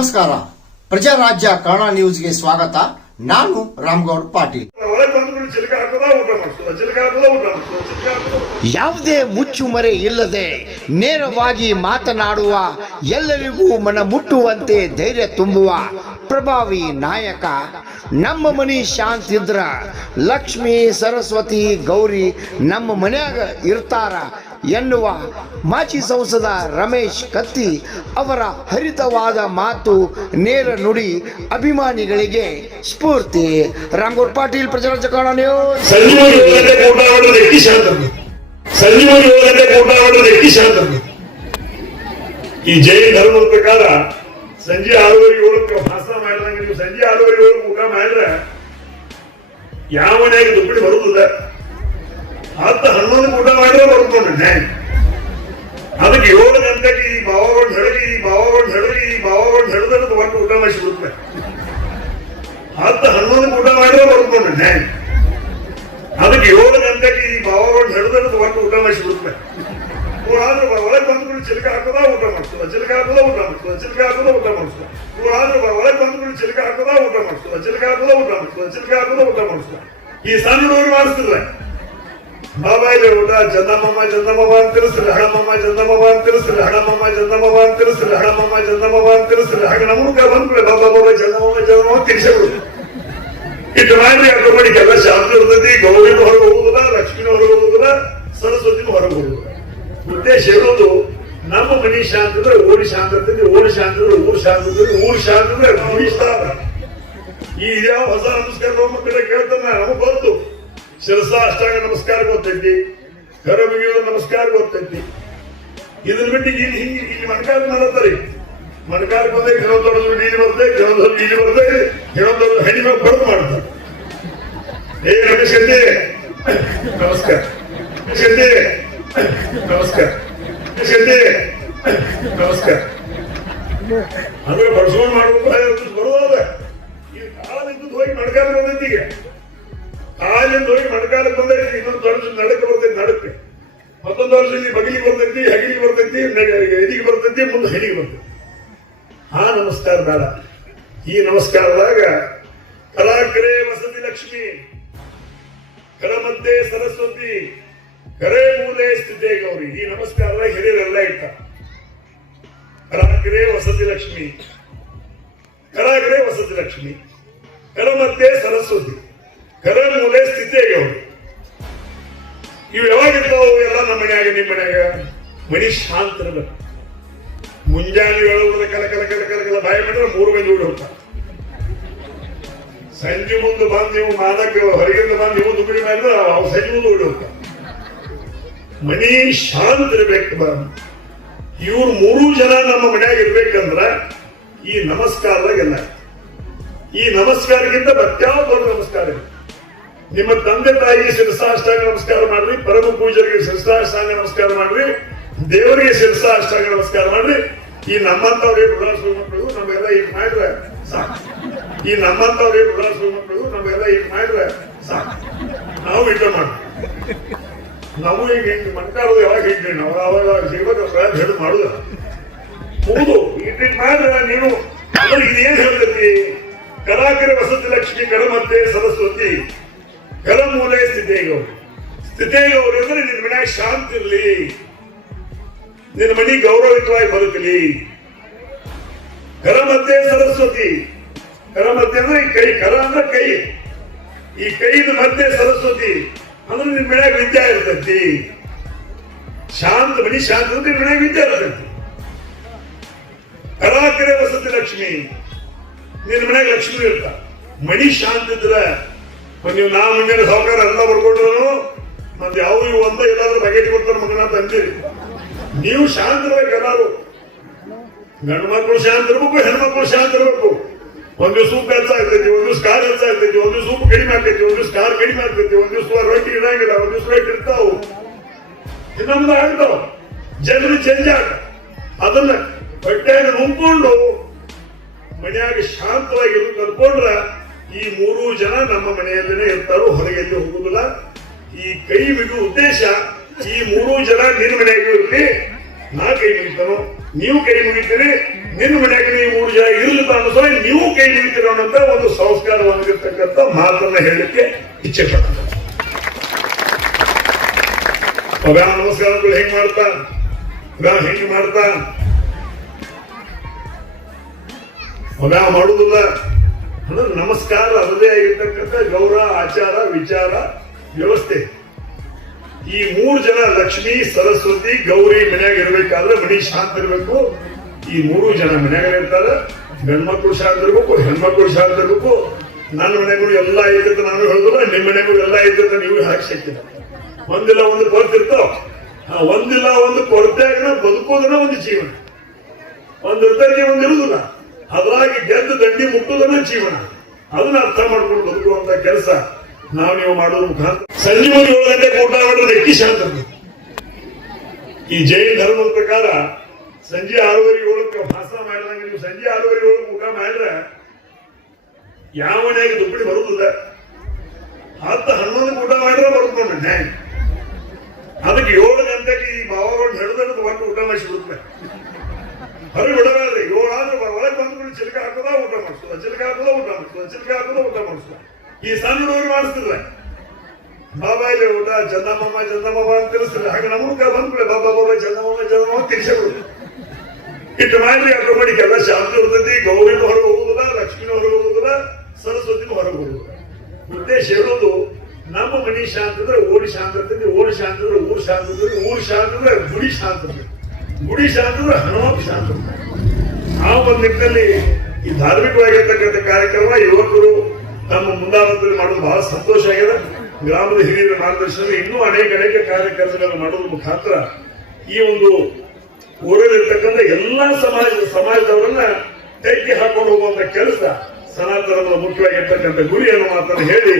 ನಮಸ್ಕಾರ. ಪ್ರಜಾರಾಜ್ಯ ಕನ್ನಡ ನ್ಯೂಸ್ಗೆ ಸ್ವಾಗತ. ನಾನು ರಾಮಗೌಡ ಪಾಟೀಲ್. ಯಾವುದೇ ಮುಚ್ಚುಮರೆ ಇಲ್ಲದೆ ನೇರವಾಗಿ ಮಾತನಾಡುವ, ಎಲ್ಲರಿಗೂ ಮನ ಮುಟ್ಟುವಂತೆ ಧೈರ್ಯ ತುಂಬುವ ಪ್ರಭಾವಿ ನಾಯಕ. ನಮ್ಮ ಮನೆ ಶಾಂತ ಇದ್ರ ಲಕ್ಷ್ಮೀ ಸರಸ್ವತಿ ಗೌರಿ ನಮ್ಮ ಮನ್ಯಾಗ ಇರ್ತಾರ ಎನ್ನುವ ಮಾಜಿ ಸಂಸದ ರಮೇಶ್ ಕತ್ತಿ ಅವರ ಹರಿತವಾದ ಮಾತು, ನೇರ ನುಡಿ ಅಭಿಮಾನಿಗಳಿಗೆ ಸ್ಫೂರ್ತಿ. ರಾಮಗೌಡ ಪಾಟೀಲ್, ಪ್ರಜಾರಾಜ್ಯ ಕನ್ನಡ ನ್ಯೂಸ್. ಈ ಜೈನ ಧರ್ಮದ ಪ್ರಕಾರ ಸಂಜೆ 6:07 ಭಾಷಣ ಮಾಡಿದಂಗೆ ನೀವು ಸಂಜೆ 6:07 ಮುಖ ಮಾಡಿದ್ರೆ ಯಾವ ಮನೆಯಾಗ ದುಪ್ಪಡಿ ಬರುದಿಲ್ಲ. 10-11 ಊಟ ಮಾಡಿದ್ರೆ ಬರುತ್ತೋಣ. ಅದಕ್ಕೆ 7 ಗಂಟೆಗೆ ಈ ಬಾವಗೊಂಡು ಹಿಡಿದ್ರೆ ಒಟ್ಟು ಊಟ ಮಾಡಿಸ್ಬಿಡುತ್ತೆ. 10-11 ಊಟ ಮಾಡಿದ್ರೆ ಬರುತ್ತೋಣ. ಅದಕ್ಕೆ 7 ಗಂಟೆಗೆ ಈ ಬಾವಗೊಂಡು ಹಿಡಿದ್ರೆ ಒಟ್ಟು ಊಟ ಮಾಡಿಸ್ಬಿಡುತ್ತೆ. ಆದ್ರೆ ಒಳಗೆ ಬಂದ್ಬಿಟ್ಟು ಚಿಲಕ ಹಾಕೋದ ಊಟ ಮಾಡಿಸ್ತದ, ಚಿಲಕ ಹಾಕೋದ ಊಟ ಮಾಡಿಸ್ತದ, ಚಿಲಕ ಹಾಕೋದ ಊಟ ಮಾಡಿಸ್ತದ. ಆದ್ರೆ ಒಳಗೆ ಬಂದ್ಬಿಟ್ಟು ಚಿಲಕ ಹಾಕೋದ ಊಟ ಮಾಡಿಸ್ತದ, ಚಿಲಕ ಹಾಕೋದ ಊಟ ಮಾಡಿಸ್ತದ, ಚಿಲಕ ಹಾಕೋದ ಊಟ ಮಾಡಿಸ್ತದ. ಈ ಸಣ್ಣ ಹುಡುಗರು ಮಾಡಿಸ್ತಿಲ್ಲ. ಬಾಬಾ ಇಲ್ಲಿ ಊಟ ಚಂದಮ್ಮ ಅಂತ ತಿರ್ಸ್ರಿ, ಹಣಮಮ್ಮ ಚಂದಮ್ಮ ಅಂತ ತಿರ್ಸ್ರಿ, ಹಣಮಮ್ಮ ಚಂದಮ್ಮ ಅಂತ ತಿರ್ಸ್ರಿ, ಹಣಮಮ್ಮ ಚಂದಮ್ಮ ಅಂತ ತಿರ್ಸ್ರಿ. ಹಾಗೆ ನಮ್ಗ ಬಂದ್ಬಿಡ ಬಾಬಾ ಚಂದಮ್ಮ ತಿರ್ಸಬಿಡು. ಇಟ್ಟು ಮಾಡಿ ಅಡ್ಡು ಮಾಡಿ ಎಲ್ಲ ಶಾಂತಿ ಇರ್ತೈತಿ. ಗೌರಿನೂ ಹೊರಗೆ ಹೋಗುದಿಲ್ಲ, ಲಕ್ಷ್ಮಿನೂ ಹೊರಗೆ ಹೋಗುದಿಲ್ಲ, ಸರಸ್ವತಿನೂ ಹೊರಗೆ ಹೋಗುದಿಲ್ಲ. ಉದ್ದೇಶ ಇರೋದು ನಮ್ಮ ಮನಿ ಶಾಂತ ಇದ್ರೆ ಓಡಿ ಶಾಂತ ಇರ್ತೈತಿ, ಓಡಿ ಶಾಂತ ಇದ್ರೆ ಊರ್ ಶಾಂತ ಇರ್ತೈತಿ, ಊರ್ ಶಾಂತ ಇದ್ರೆ ಮುಗಿಸ್ತಾರ. ಈ ಯಾವ ಹೊಸ ನಮಸ್ಕಾರ ಮಕ್ಕಳ ಕೇಳ್ತಾನ ನಮಗ್ ಗೊತ್ತು. ಶಿರಸ ಅಷ್ಟಾಂಗ ನಮಸ್ಕಾರ ಗೊತ್ತೈತಿ, ಕರ ಮುಗಿಯೋದು ನಮಸ್ಕಾರ ಗೊತ್ತೈತಿ. ಇದನ್ನ ಬಿಟ್ಟು ಇಲ್ಲಿ ಮಣಕಾಲ ಮಾಡತ್ತಾರೆ. ಮಣಕಾಲಕ್ಕೆ ಬಂದ್ರೆ ಕೆಲವೊಂದು ನೀಲಿ ಬರ್ತದೆ, ಕೆಲವೊಂದು ನೀಲಿ ಬರ್ತದೆ, ಕೆಲವೊಂದು ಹೆಣ್ಣಿ ಮೇಲೆ ಬಡ್ದು ಮಾಡ್ತಾರೆ. ರಮೇಶ್ ಗಂಡಿ ನಮಸ್ಕಾರ, ರಮೇಶ್ ಗಂಡಿ ನಮಸ್ಕಾರ, ನಮಸ್ಕಾರ. ಅಂದ್ರೆ ಬಡ್ಸ್ಕೊಂಡ್ ಮಾಡ್ಬೇಕು ಬರೋದ. ಈಗ ಕಾಲಿಂದ ಹೋಗಿ ಮಣಕಾಲ ಬಂದೈತಿ. ಈಗ ಕಾಲಿಂದ ಹೋಗಿ ಮಣಕಾಲಕ್ಕೆ ಬಂದೈತಿ. ಇನ್ನೊಂದು ವರ್ಷ ನಡಕ್ಕೆ ಬರ್ತೈತಿ, ನಡಕ್ಕೆ. ಮತ್ತೊಂದು ವರ್ಷ ಇಲ್ಲಿ ಬಗಿಲಿಗೆ ಬರ್ತೈತಿ, ಹಗಿಲಿಗೆ ಬರ್ತೈತಿ, ಎದಿಗೆ ಬರ್ತೈತಿ, ಮುಂದೆ ಹೆಣಿಗೆ ಬರ್ತೈತಿ. ಆ ನಮಸ್ಕಾರ ಬೇಡ. ಈ ನಮಸ್ಕಾರದಾಗ ಕಲಾಕರೇ ವಸತಿ ಲಕ್ಷ್ಮಿ, ಕರ ಮಧ್ಯೆ ಸರಸ್ವತಿ, ಕರೆ ಮೂಲೆ ಸ್ಥಿತಿ ಗೌರಿ. ಈ ನಮಸ್ಕಾರದಾಗ ಹಿರಿಯರೆಲ್ಲ ಇಟ್ಟ. ಕರಾಗ್ರೆ ವಸತಿ ಲಕ್ಷ್ಮಿ, ಕರಾಗ್ರೆ ವಸತಿ ಲಕ್ಷ್ಮಿ, ಕರ ಮಧ್ಯೆ ಸರಸ್ವತಿ, ಕರ ಮೂಲೆ ಸ್ಥಿತಿ ಗೌರಿ. ಇವು ಯಾವಾಗಿರ್ತಾವು ಎಲ್ಲ ನಮ್ಮ ಮನ್ಯಾಗ, ನಿಮ್ಮ ಮನ್ಯಾಗ ಮನಿ ಶಾಂತ ಇರಬೇಕು. ಮುಂಜಾನೆ ಹೇಳುವುದ ಕಲ ಕಲ ಕಲ ಕಲ ಕಲ ಬಾಯಿ ಮಾಡಿದ್ರೆ 3 ಮಂದಿ ಓಡಿ ಹೋಗ್ತಾರೆ. ಸಂಜೆ ಮುಂದೆ ಬಂದು ನೀವು ಮಾಡಕ್ಕೆ ಹೊರಗಿಂದ ಬಂದು ನೀವು ದುಡ್ಡಿ ಮಾಡಿದ್ರೆ ಅವ್ರು ಸಂಜೆ ಮುಂದೆ ಓಡಿ ಹೋಗ್ತಾರೆ. ಮನಿ ಶಾಂತ ಇರ್ಬೇಕು. ಇವ್ರು 3 ಜನ ನಮ್ಮ ಮನ್ಯಾಗ ಇರ್ಬೇಕಂದ್ರ ಈ ನಮಸ್ಕಾರದಾಗೆಲ್ಲ. ಈ ನಮಸ್ಕಾರಕ್ಕಿಂತ ಮತ್ಯಾವ ದೊಡ್ಡ ನಮಸ್ಕಾರ ಇದೆ? ನಿಮ್ಮ ತಂದೆ ತಾಯಿಗೆ ಶಿರಸಾಷ್ಟಾಂಗ ನಮಸ್ಕಾರ ಮಾಡ್ರಿ, ಪರಮ ಪೂಜರಿಗೆ ಶಿರಸಾಷ್ಟಾಂಗ ನಮಸ್ಕಾರ ಮಾಡ್ರಿ, ದೇವರಿಗೆ ಶಿರಸಾಷ್ಟಾಂಗ ನಮಸ್ಕಾರ ಮಾಡ್ರಿ. ಈ ನಮ್ಮಂತವ್ರಿಗೆ ಉಡಾಡ್ಸುವ ಮಕ್ಕಳು ನಮಗೆಲ್ಲ ಈಗ ಮಾಡಿದ್ರೆ ಸಾಕು. ಈ ನಮ್ಮಂತವ್ರಿಗೆ ಉಡಾಡ್ಸುವ ಮಕ್ಕಳು ನಮಗೆಲ್ಲ ಈಗ ಮಾಡಿದ್ರೆ ಸಾಕು. ನಾವು ಇಟ್ಟ ಮಾಡ್ತೀವಿ. ನಾವು ಈಗ ಹಿಂಗೆ ಮಣ್ಕಾರೋದು ಯಾವಾಗ ಹೇಳ್ತೀವಿ, ನಾವು ಅವಾಗ ಜೀವನ ಹೇಳಿ ಮಾಡುದ ಮುಗಿದು ಇಟ್ಟಿಟ್ಟು ಮಾಡಿದ್ರೆ ನೀವು ಇದೇನ್ ಹೇಳ್ತೈತಿ? ಕಲಾಕರ ವಸತಿ ಲಕ್ಷ್ಮಿ, ಕರ ಮಧ್ಯೆ ಸರಸ್ವತಿ, ಕರ ಮೂಲೆ ಸ್ಥಿತಿಗೌರಿ. ಸ್ಥಿತಿಗೌರಿ ಅಂದ್ರೆ ನಿನ್ನ ಮನ್ಯಾಗ ಶಾಂತಿ ಇರ್ಲಿ, ನಿನ್ನ ಮನಿ ಗೌರವಯುತವಾಗಿ ಬದುಕಲಿ. ಕರ ಮಧ್ಯೆ ಸರಸ್ವತಿ, ಕರ ಮಧ್ಯೆ ಅಂದ್ರೆ ಈ ಕೈ, ಕರ ಅಂದ್ರೆ ಕೈ, ಈ ಕೈದ ಮಧ್ಯೆ ಸರಸ್ವತಿ ಅಂದ್ರೆ ನಿನ್ ಮನ್ಯಾಗ ವಿದ್ಯಾ ಇರ್ತೈತಿ. ಶಾಂತ ಮನಿ ಶಾಂತ ನಿನ್ ಮನ್ಯಾಗ ವಿದ್ಯಾ ಇರ್ತೈತಿ. ಕರಾಕರೆ ವಸತಿ ಲಕ್ಷ್ಮಿ, ನಿನ್ ಮನ್ಯಾಗ ಲಕ್ಷ್ಮಿ ಇರ್ತ. ಮನಿ ಶಾಂತ ಇದ್ರ ನೀವು ನಾ ಮುಂಜಾನೆ ಸಾವುಕಾರ ಎಲ್ಲ ಬರ್ಕೊಂಡ್ರು ಮತ್ತೆ ಯಾವ ಇವು ಒಂದ ಎಲ್ಲಾದ್ರೂ ಬಗೆಟಿ ಬರ್ತಾರ ಮಗನ ತಂದಿರಿ. ನೀವು ಶಾಂತ ಇರ್ಬೇಕು. ಎಲ್ಲಾರು ಗಂಡು ಮಕ್ಕಳು ಶಾಂತ ಇರ್ಬೇಕು, ಹೆಣ್ಮಕ್ಳು ಶಾಂತ ಇರ್ಬೇಕು. ಒಂದ್ ದಿವಸ ಉಪ್ಪು ಹೆಚ್ಚ ಆಗ್ತೈತಿ, ಒಂದ್ ದಿವಸ ಖಾರ ಹೆಚ್ಚ ಆಗ್ತೈತಿ, ಒಂದ್ ದಿವಸ ಉಪ್ಪು ಕಡಿಮೆ ಆಗ್ತೈತಿ, ಒಂದ್ ದಿವಸ ಖಾರ ಕಡಿಮೆ ಆಗ್ತೈತಿ, ಒಂದ್ ದಿವಸ ರೊಟ್ಟಿ ಇರಂಗಿಲ್ಲ, ಒಂದ್ ದಿವಸ ರೊಟ್ಟಿ ಇರ್ತಾವು, ಇನ್ನೊಂದು ಆಗ್ತಾವ. ಜನರು ಚೇಂಜ್ ಆಗ ಅದನ್ನ ಹೊಟ್ಟೆಯಾಗ ನುಂಗ್ಕೊಂಡು ಮನೆಯಾಗ ಶಾಂತವಾಗಿ ಕಲ್ಕೊಂಡ್ರ ಈ 3 ಜನ ನಮ್ಮ ಮನೆಯಲ್ಲೇನೆ ಇರ್ತಾರೋ, ಹೊರಗೆಲ್ಲಿ ಹೋಗುದಿಲ್ಲ. ಈ ಕೈ ಬಿಡುವ ಉದ್ದೇಶ ಈ 3 ಜನ ನಿನ್ನ ಮನೆಯಾಗೂ ಇರಲಿ. ನಾ ಕೈ ಮುಗಿತಾನೋ, ನೀವು ಕೈ ಮುಗಿತೀರಿ, ನಿನ್ನ ಮನೆಯಾಗ ನೀವು 3 ಜನ ಇರ್ಲಿಲ್ಲ ಅನ್ನೋ ನೀವು ಕೈ ಹಿಡಿತಿರೋಣಂತ ಒಂದು ಸಂಸ್ಕಾರವಾಗಿರ್ತಕ್ಕಂಥ ಮಾತನ್ನ ಹೇಳಲಿಕ್ಕೆ ಇಚ್ಛೆ ಪಡ್ತಾರೆ. ನಮಸ್ಕಾರಗಳು ಹೆಂಗ್ ಮಾಡ್ತಾ ಹೆಂಗ್ ಮಾಡ್ತಾ ಮಾಡುದಿಲ್ಲ ಅಂದ್ರೆ ನಮಸ್ಕಾರ ಅದರದೇ ಆಗಿರ್ತಕ್ಕಂಥ ಗೌರವ, ಆಚಾರ, ವಿಚಾರ, ವ್ಯವಸ್ಥೆ. ಈ 3 ಜನ ಲಕ್ಷ್ಮೀ, ಸರಸ್ವತಿ, ಗೌರಿ ಮನ್ಯಾಗ ಇರ್ಬೇಕಾದ್ರೆ ಮನಿ ಶಾಂತ ಇರ್ಬೇಕು. ಈ 3 ಜನ ಮನ್ಯಾಗ ಇರ್ತಾರೆ. ಗಂಡ್ಮಕ್ಳು ಶಾಂತ ಇರ್ಬೇಕು, ಹೆಣ್ಮಕ್ಳು ಶಾಂತ ಇರ್ಬೇಕು. ನನ್ನ ಮನೆಗಳು ಎಲ್ಲ ಐತಂತ ನಾನು ಹೇಳುದಿಲ್ಲ, ನಿಮ್ಮ ಮನೆಗಳು ಎಲ್ಲ ಐತಂತ ನೀವು ಹೇಳಕ್ ಶಕ್ತಿ. ಒಂದಿಲ್ಲ ಒಂದು ಕೊರತಿರ್ತಾವ, ಒಂದಿಲ್ಲ ಒಂದು ಕೊರತೆಯಾಗ ಬದುಕೋದನ್ನ ಒಂದು ಜೀವನ, ಒಂದು ಇರ್ತಕ್ಕೆ ಒಂದು ಇರುದಿಲ್ಲ. ಅದ್ರಾಗಿ ಗೆದ್ದು ದಂಡಿ ಮುಟ್ಟುದನ್ನ ಜೀವನ. ಅದನ್ನ ಅರ್ಥ ಮಾಡ್ಕೊಂಡು ಬದುಕುವಂತ ಕೆಲಸ ನೀವು ಮಾಡೋದ್ರ ಮುಖಾಂತರ ಸಂಜೆ 7 ಗಂಟೆಗೆ ಊಟ ಮಾಡಿದ್ರೆ ಎಕ್ಕಿ ಶಾಂತ. ಈ ಜೈನ ಧರ್ಮದ ಪ್ರಕಾರ ಸಂಜೆ 6:30 ಭಾಷಣ ಮಾಡಿದಂಗೆ ನೀವು ಸಂಜೆ 6:30 ಊಟ ಮಾಡಿದ್ರೆ ಯಾವ ಮನೆಯಾಗ ದುಪ್ಪಡಿ ಬರುದಿಲ್ಲ. 10-11 ಊಟ ಮಾಡಿದ್ರೆ ಬರುತ್ತೆ ನ್ಯಾಯ. ಅದಕ್ಕೆ 7 ಗಂಟೆಗೆ ಈ ಭಾವಗಳು ನಡೆದು ಬಂದು ಊಟ ಮಾಡಿಸ್ಬಿಡುತ್ತೆ. ಹೊರಗೆ ಬಿಡಬೇಡ್ರಿ. 7 ಆದ್ರೆ ಒಳಗೆ ಬಂದ್ಬಿಟ್ಟು ಚಿಲ್ಕ ಹಾಕೋದ ಊಟ ಮಾಡಿಸ್ತದ, ಚಿಲ್ಕ ಹಾಕೋದ ಊಟ ಮಾಡಿಸ್ತದ, ಚಿಲ್ಕ ಹಾಕೋದ ಊಟ ಮಾಡಿಸ್ತದ. ಈ ಸಣ್ಣ ಹುಡುಗರು ಮಾಡಿಸ್ತಿಲ್ಲ. ಬಾಬಾ ಇಲ್ಲಿ ಊಟ ಚಂದಮ್ಮ ಅಂತ ತಿಳಿಸ್ತಿಲ್ಲ. ಹಾಗೆ ನಮಗ ಬಂದ್ಬಿಡ ಬಾಬಾ ಚಂದಮ್ಮ ತಿರ್ಸಬಿಡುದು. ಇಟ್ಟು ಮಾಡ್ರಿ ಅದ್ರ ಮಾಡಿಕೆಲ್ಲ ಶಾಂತಿ ಇರ್ತೈತಿ. ಗೌರಿನೂ ಹೊರಗೆ ಹೋಗುದಿಲ್ಲ, ಲಕ್ಷ್ಮಿನೂ ಹೊರಗೆ ಹೋಗುದಿಲ್ಲ, ಸರಸ್ವತಿನೂ ಹೊರಗೆ ಹೋಗುದಿಲ್ಲ. ಉದ್ದೇಶ ಹೇಳೋದು ನಮ್ಮ ಮನಿ ಶಾಂತ ಇದ್ರೆ ಓಡಿ ಶಾಂತ ಇರ್ತೈತಿ, ಓಡಿ ಶಾಂತ ಇದ್ರೆ ಊರು ಶಾಂತ ಇರ್ತೈತಿ, ಊರು ಶಾಂತ ಇದ್ರೆ ಗುಡಿ ಶಾಂತ ಇರ್ತೈತಿ, ಗುಡಿ ಶಾಂತ ಇದ್ರೆ ಹನುಮಂತ ಶಾಂತ ಇರ್ತೈತಿ. ಆ ಒಂದು ನಿಟ್ಟಿನಲ್ಲಿ ಈ ಧಾರ್ಮಿಕವಾಗಿರ್ತಕ್ಕಂಥ ಕಾರ್ಯಕ್ರಮ ಯುವಕರು ನಮ್ಮ ಮುಂದಾಳತ್ವದಲ್ಲಿ ಮಾಡೋದು ಬಹಳ ಸಂತೋಷ ಆಗಿದೆ. ಗ್ರಾಮದ ಹಿರಿಯರ ಮಾರ್ಗದರ್ಶನದಲ್ಲಿ ಇನ್ನೂ ಅನೇಕ ಕಾರ್ಯಕ್ರಮಗಳನ್ನು ಮಾಡೋದ್ರ ಮುಖಾಂತರ ಈ ಒಂದು ಊರಲ್ಲಿರ್ತಕ್ಕಂಥ ಎಲ್ಲಾ ಸಮಾಜದವರನ್ನ ಕೈಗೆ ಹಾಕೊಂಡು ಹೋಗುವಂತ ಕೆಲಸ ಸನಾತನದ ಮುಖ್ಯವಾಗಿರ್ತಕ್ಕಂಥ ಗುರಿಯನ್ನು ಮಾತನ್ನು ಹೇಳಿ